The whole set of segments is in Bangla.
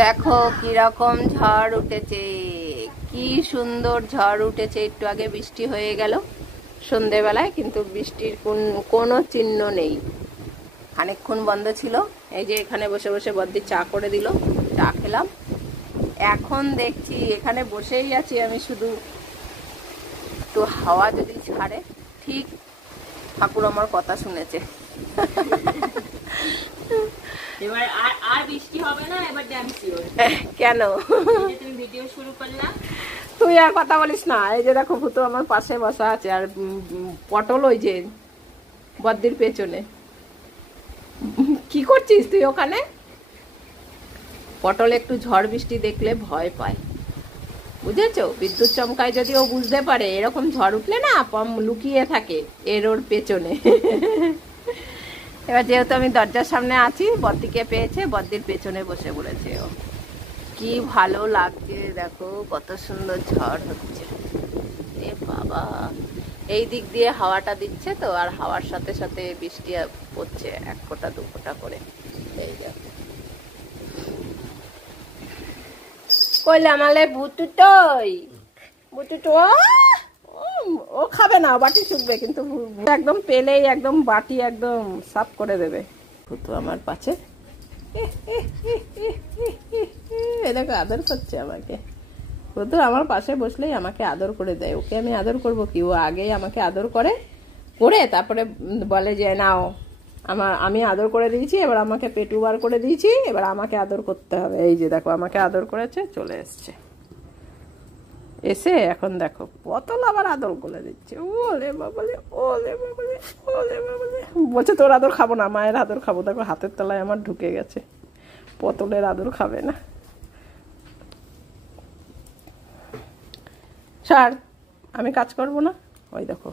দেখো কিরকম ঝড় উঠেছে, কি সুন্দর ঝড় উঠেছে। একটু আগে বৃষ্টি হয়ে গেল সন্ধেবেলায়, কিন্তু বৃষ্টির কোনো চিহ্ন নেই। খানিকক্ষণ বন্ধ ছিল। এই যে এখানে বসে বসে বদ্দি চা করে দিল, চা খেলাম। এখন দেখছি এখানে বসেই আছি আমি, শুধু একটু হাওয়া যদি ছাড়ে। ঠিক ঠাকুর আমার কথা শুনেছে। এবার আর বৃষ্টি হবে না, এবার ড্যাম শিওর। কেন তুমি ভিডিও শুরু করলা? তুই আর কথা বলিস না। এই যে দেখো ভূত আমার পাশে বসা আছে, আর পটল ওই যে বদ্দির পেছনে। কি করছিস তুই ওখানে? পটল একটু ঝড় বৃষ্টি দেখলে ভয় পায়, বুঝেছো? বিদ্যুৎ চমকায় যদি ও বুঝতে পারে, এরকম ঝড় উঠলে না পম লুকিয়ে থাকে ওর পেছনে। এবার যেহেতু আমি দরজার সামনে আছি, বদ্দিকে পেয়েছে, বদ্দির পেছনে বসে পড়েছে ও। কি ভালো লাগছে দেখো, কত সুন্দর ঝড় হচ্ছে। এ বাবা, এই দিক দিয়ে হাওয়াটা দিচ্ছে তো, আর হাওয়ার সাথে সাথে বৃষ্টি পড়ছে, এক ফোঁটা দু ফোঁটা করে। এই দেখো কইলে আমালে বুটুটই বুটুটো, ও খাবে না, বাটি শুকবে, কিন্তু একদম পেলেই একদম বাটি একদম সাফ করে দেবে। ভুতু আমার পাশে এটাকে আদর করছে আমাকে। ভুতু আমার পাশে বসলেই আমাকে আদর করে দেয়। ওকে আমি আদর করব কি? ও আগেই আমাকে আদর করে তারপরে বলে যে নাও আমি আদর করে দিয়েছি, এবার আমাকে পেটু বার করে দিয়েছি, এবার আমাকে আদর করতে হবে। এই যে দেখো আমাকে আদর করেছে, চলে এসছে। এসে এখন দেখো পটল আবার আদর করে দিচ্ছে। ওলে বাবালে, ওলে বাবালে, ওলে বাবালে। বলছে তোর আদর খাবো না, মায়ের আদর খাবো। দেখো হাতের তলায় আমার ঢুকে গেছে, পটলের আদর খাবে না। স্যার আমি কাজ করবো না। ওই দেখো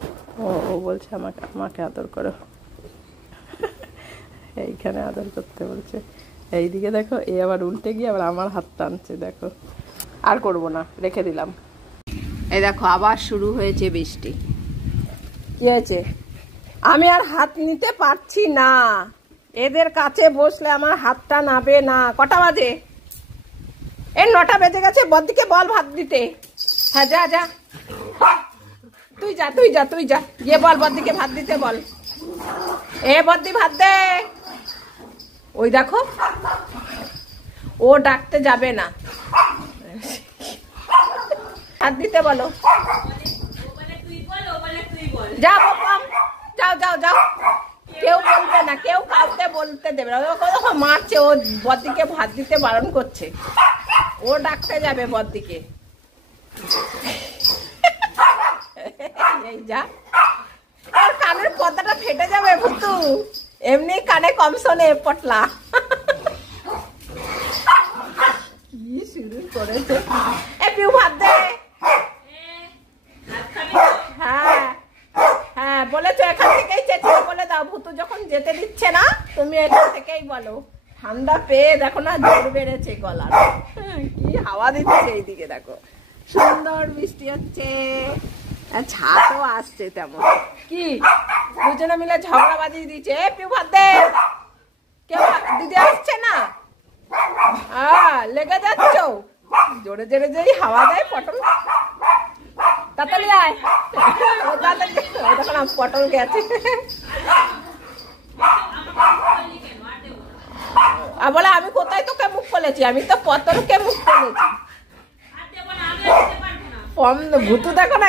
ও বলছে আমাকে আদর করো। এইখানে আদর করতে বলছে। এইদিকে দেখো, এ আবার উল্টে গিয়ে আবার আমার হাত টানছে। দেখো আর করবো না, রেখে দিলাম। এই দেখো আবার শুরু হয়েছে বৃষ্টি। কি হয়েছে? আমি আর হাত নিতে পারছি না, এদের কাছে বসলে আমার হাতটা নাবে না। কটা বাজে? এই 9টা বেজে গেছে। বদ্দিকে বল ভাত দিতে। হ্যাঁ যা যা, তুই যা তুই যা তুই যা, গিয়ে বল বদ্দিকে ভাত দিতে বল। এ বদ্দি ভাত দে। ওই দেখো ও ডাকতে যাবে না, ভাত দিতে বলো। যাও যাও যাও যাও, কেউ বলবে না, কেউ কাউকে বলতে দেবে না। মারছে, ও বদ্দিকে ভাত দিতে বারণ করছে। ও ডাকতে যাবে বদ্দিকে। এই যা, আর কানের পর্দাটা ফেটে যাবে ভুতু, এমনি কানে কম শোনে পটলা। কি শুরু করেছে। এ পিউ ভাত দে। হ্যাঁ হ্যাঁ বলেছো, এখান থেকেই চেঁচিয়ে বলে দাও। ভুতু যখন যেতে দিচ্ছে না, তুমি এখান থেকেই বলো। ঠান্ডা পেয়ে দেখো না জোর বেড়েছে গলার। কি হাওয়া দিচ্ছে এইদিকে, দেখো সুন্দর বৃষ্টি হচ্ছে, ছাতও আসছে তেমন। কি দুজনে মিলে ঝগড়া বাজিয়ে দিচ্ছে। পিউ ভাত দে। কেউ দিদি আসছে না, লেগে যাচ্ছ। জোরে জোরে যেই হাওয়া দেয় পটল, তাড়াতাড়ি আয়। দেখো পটল গেছে। বলে আমি কোথায় তোকে মুখ খুলেছি, আমি তো পটলকে মুখ খুলেছি। ভুতু দেখো না,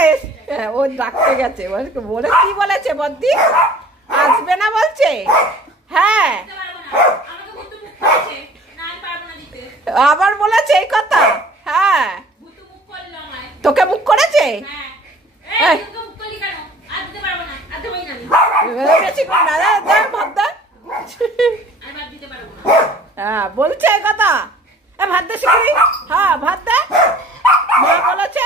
ও ডাকতে গেছে। বলে কি বলেছে বদ্দি? আসবে না বলছে। হ্যাঁ আবার বলেছে এই কথা। হ্যাঁ তোকে মুখ করেছে। হ্যাঁ বলছে এই কথা। ভাত দে শিখবি। হ্যাঁ ভাত দে। মা বলেছে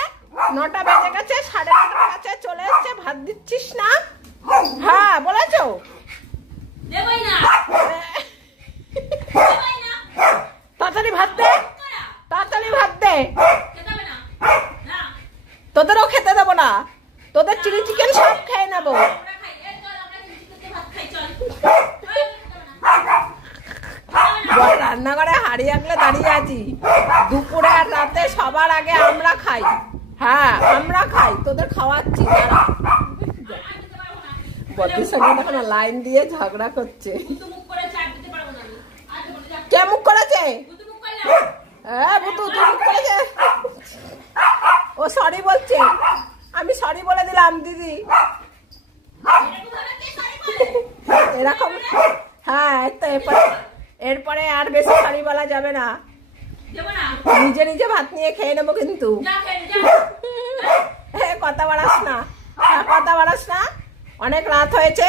9টা বেজে গেছে, 9:30 কাছে চলে এসছে, ভাত দিচ্ছিস না। হ্যাঁ বলেছো। তাড়াতাড়ি ভাত দে, তাড়াতাড়ি ভাত দে। তোদেরও খেতে দেবো না, তোদের চিলি চিকেন সব খেয়ে নেবো। রান্নাঘরে হাড়ি আগলে দাঁড়িয়ে আছি। দুপুরে আর রাতে সবার আগে আমরা খাই। হ্যাঁ আমরা খাই, তোদের খাওয়াচ্ছি। দাঁড়া, বদির সঙ্গে দেখো না লাইন দিয়ে ঝগড়া করছে। কে মুখ করেছে? হ্যাঁ বুতু তুই মুখ করেছে। ও সরি বলছে, আমি সরি বলে দিলাম দিদি। এরকম হ্যাঁ, তো এরপরে আর বেশি সরি বলা যাবে না। নিজে নিজে ভাত নিয়ে খেয়ে নেবো কিন্তু। কথা বাড়াস না, কথা বাড়াস না। অনেক রাত হয়েছে,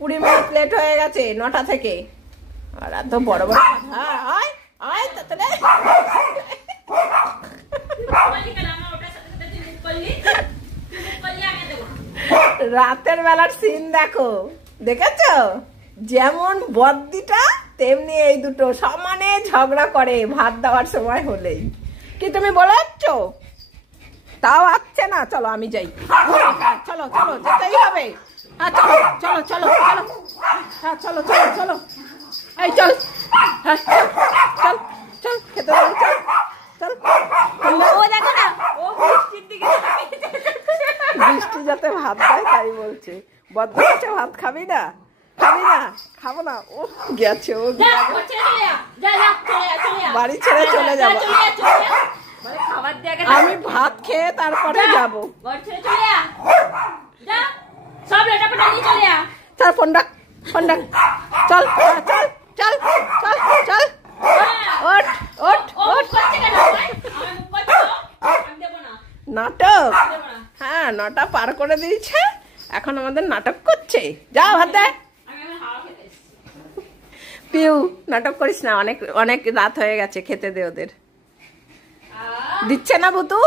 20 মিনিট লেট হয়ে গেছে 9টা থেকে। আর এত বড় বড় রাতের বেলার সিন দেখো, দেখেছো? যেমন বদ্দিটা তেমনি এই দুটো সমানে ঝগড়া করে ভাত দেওয়ার সময় হলেই। কি তুমি বলেছ? তাও আসছে না। চলো আমি যাই। চলো চলো যেতেই হবে। হ্যাঁ চলো চলো চলো চলো। হ্যাঁ চলো চলো চলো। এই চল, হ্যাঁ চল চল খেতে দাও। চল চল। ও দেখো না, ও বৃষ্টির দিকে বৃষ্টি যাতে ভাত দেয় তাই বলছে। বদ্ধ কাছে ভাত খাবি না? খাবি না? খাবো না। ও গেছে, ও বাড়ি ছেড়ে চলে যাবো। আমি ভাত খেয়ে তারপরে যাবো। চল ফোন ডাক, ফোন ডাক। চল চল চল চল চল। ওঠ ওঠ ওঠ। নাটক, হ্যাঁ 9টা পার করে দিয়েছে, এখন আমাদের নাটক করছে। যাও ভাত দে। পিউ নাটক করিস না, অনেক অনেক রাত হয়ে গেছে, খেতে দে ওদের। দিচ্ছে না বুতু?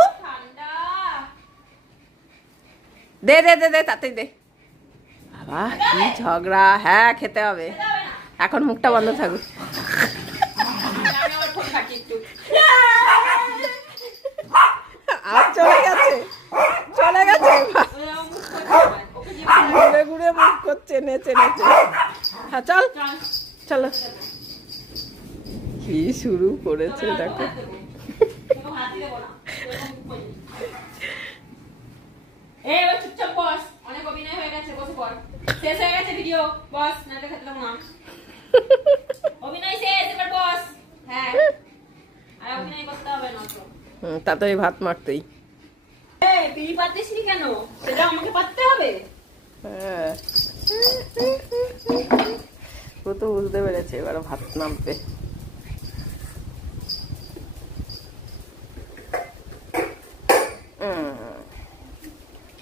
দে দে দে দে তাতেই দে। বাবা কি ঝগড়া। হ্যাঁ খেতে হবে, এখন মুখটা বন্ধ থাকুক। আর চলে গেছে, চলে গেছে। ঘুরে ঘুরে মুখ করছে, নেচে নেচে। হ্যাঁ চল চলো। কি শুরু করেছে দেখো। চুপচাপ বস, অনেক অভিনয় হয়ে গেছে, বসে পড়। শেষ হয়ে গেছে ভিডিও, বস, নাটক খেতে দেবো না। অভিনয় শেষ, এবার বস। হ্যাঁ আর অভিনয় করতে হবে না তো। তাতে ভাত মারতেই। বিড়ি পাতিস নি কেন? সেটা আমাকে পাততে হবে। হ্যাঁ ও তো বুঝতে পেরেছে এবার ভাত নামবে।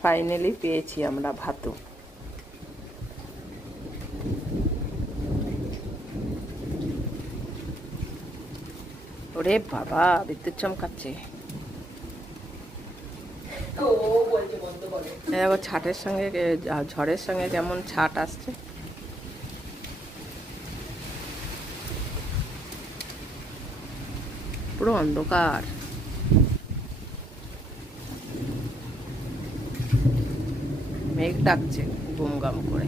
ফাইনালি পেয়েছি আমরা ভাতু। ওরে বাবা বিদ্যুৎ চমকাচ্ছে। দেখো ছাটের সঙ্গে, ঝড়ের সঙ্গে কেমন ছাট আসছে। পুরো অন্ধকার। মেঘ ডাকছে গুমগাম করে।